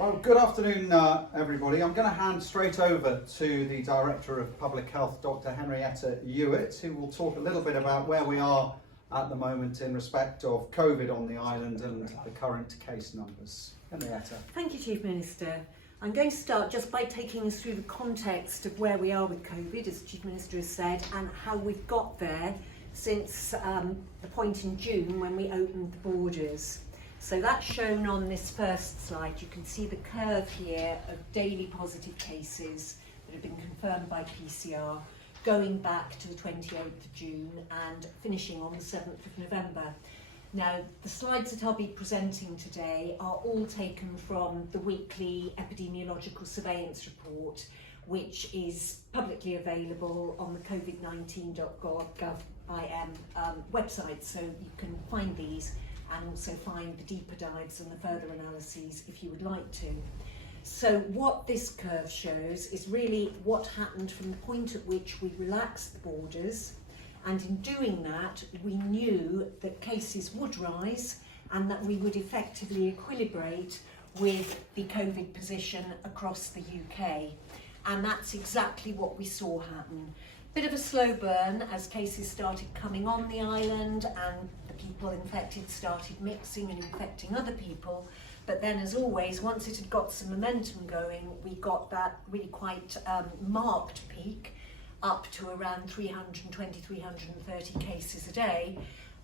Well, good afternoon, everybody. I'm going to hand straight over to the Director of Public Health, Dr. Henrietta Ewart, who will talk a little bit about where we are at the moment in respect of COVID on the island and the current case numbers. Henrietta. Thank you, Chief Minister. I'm going to start just by taking us through the context of where we are with COVID, as the Chief Minister has said, and how we've got there since the point in June when we opened the borders. So that's shown on this first slide. You can see the curve here of daily positive cases that have been confirmed by PCR going back to the 28th of June and finishing on the 7th of November. Now, the slides that I'll be presenting today are all taken from the weekly epidemiological surveillance report, which is publicly available on the covid19.gov.im website, so you can find these and also find the deeper dives and the further analyses if you would like to. So what this curve shows is really what happened from the point at which we relaxed the borders, and in doing that we knew that cases would rise and that we would effectively equilibrate with the COVID position across the UK, and that's exactly what we saw happen. Bit of a slow burn as cases started coming on the island and the people infected started mixing and infecting other people, but then, as always, once it had got some momentum going, we got that really quite marked peak up to around 320, 330 cases a day,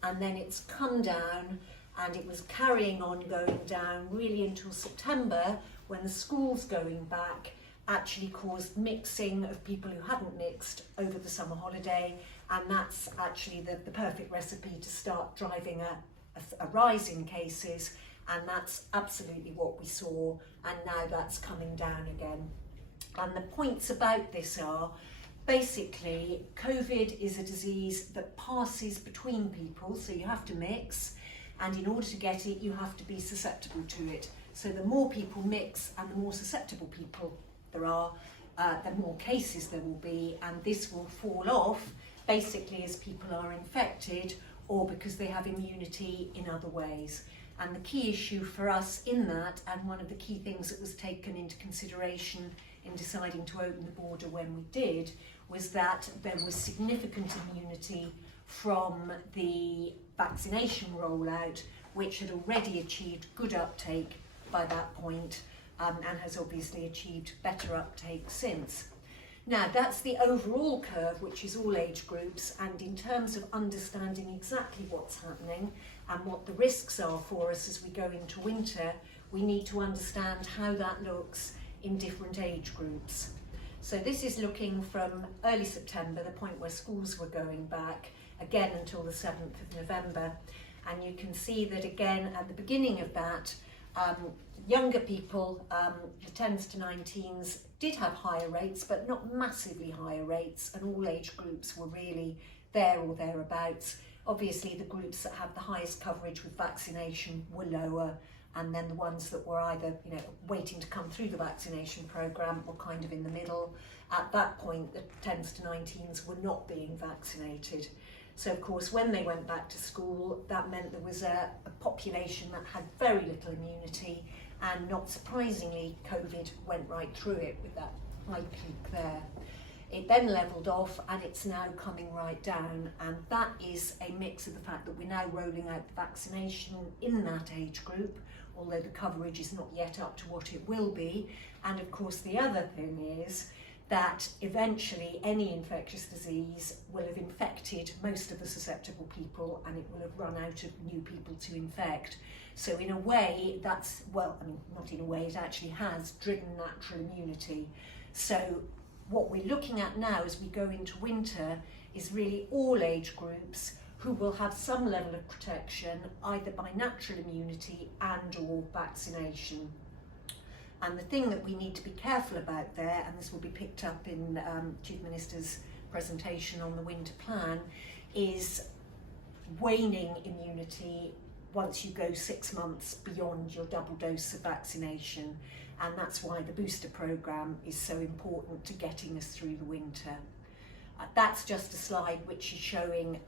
and then it's come down and it was carrying on going down really until September, when the schools going back actually caused mixing of people who hadn't mixed over the summer holiday, and that's actually the perfect recipe to start driving a rise in cases, and that's absolutely what we saw, and now that's coming down again. And the points about this are, basically, COVID is a disease that passes between people, so you have to mix, and in order to get it you have to be susceptible to it. So the more people mix and the more susceptible people there are, the more cases there will be, and this will fall off basically as people are infected or because they have immunity in other ways. And the key issue for us in that, and one of the key things that was taken into consideration in deciding to open the border when we did, was that there was significant immunity from the vaccination rollout, which had already achieved good uptake by that point, and has obviously achieved better uptake since. Now, that's the overall curve, which is all age groups, and in terms of understanding exactly what's happening and what the risks are for us as we go into winter, we need to understand how that looks in different age groups. So this is looking from early September, the point where schools were going back, again until the 7th of November, and you can see that again at the beginning of that, younger people, the 10s to 19s, did have higher rates, but not massively higher rates, and all age groups were really there or thereabouts. Obviously the groups that have the highest coverage with vaccination were lower, and then the ones that were either waiting to come through the vaccination programme were kind of in the middle. At that point the 10s to 19s were not being vaccinated. So of course when they went back to school, that meant there was a population that had very little immunity, and not surprisingly COVID went right through it with that high peak there. It then levelled off and it's now coming right down, and that is a mix of the fact that we're now rolling out the vaccination in that age group, although the coverage is not yet up to what it will be, and of course the other thing is that eventually any infectious disease will have infected most of the susceptible people, and it will have run out of new people to infect. So in a way that's, well, I mean, not in a way, it actually has driven natural immunity. So what we're looking at now as we go into winter is really all age groups who will have some level of protection either by natural immunity and or vaccination. And the thing that we need to be careful about there, and this will be picked up in Chief Minister's presentation on the winter plan, is waning immunity once you go 6 months beyond your double dose of vaccination. And that's why the booster programme is so important to getting us through the winter. That's just a slide which is showing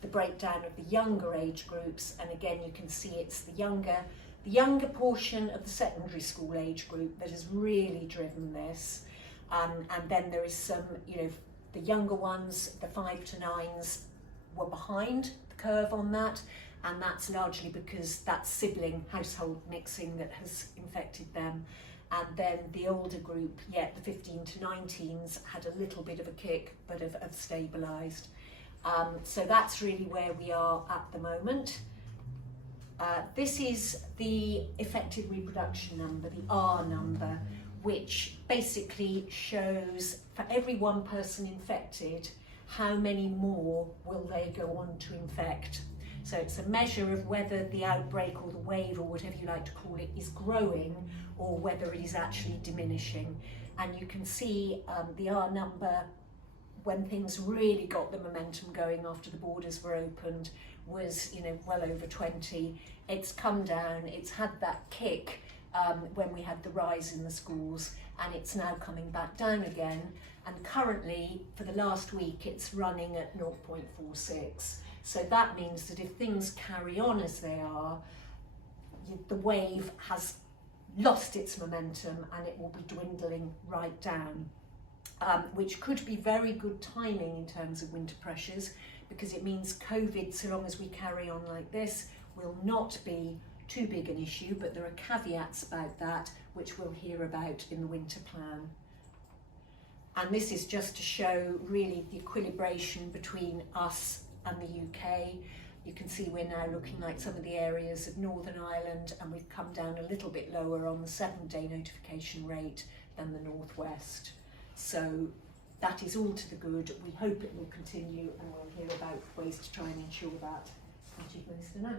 the breakdown of the younger age groups, and again you can see it's the younger the younger portion of the secondary school age group that has really driven this. And then there is some, you know, the younger ones, the 5 to 9s, were behind the curve on that, and that's largely because that's sibling household mixing that has infected them. And then the older group, the 15 to 19s, had a little bit of a kick, but have stabilised. So that's really where we are at the moment. This is the effective reproduction number, the R number, which basically shows for every one person infected, how many more will they go on to infect. So it's a measure of whether the outbreak or the wave, or whatever you like to call it, is growing or whether it is actually diminishing. And you can see the R number, when things really got the momentum going after the borders were opened, was, you know, well over 20. It's come down, it's had that kick when we had the rise in the schools, and it's now coming back down again. And currently, for the last week, it's running at 0.46. So that means that if things carry on as they are, the wave has lost its momentum and it will be dwindling right down, which could be very good timing in terms of winter pressures, because it means COVID, so long as we carry on like this, will not be too big an issue, but there are caveats about that, which we'll hear about in the winter plan. And this is just to show really the equilibration between us and the UK. You can see we're now looking like some of the areas of Northern Ireland, and we've come down a little bit lower on the 7-day notification rate than the Northwest. So that is all to the good. We hope it will continue, and we'll hear about ways to try and ensure that. Chief Minister now.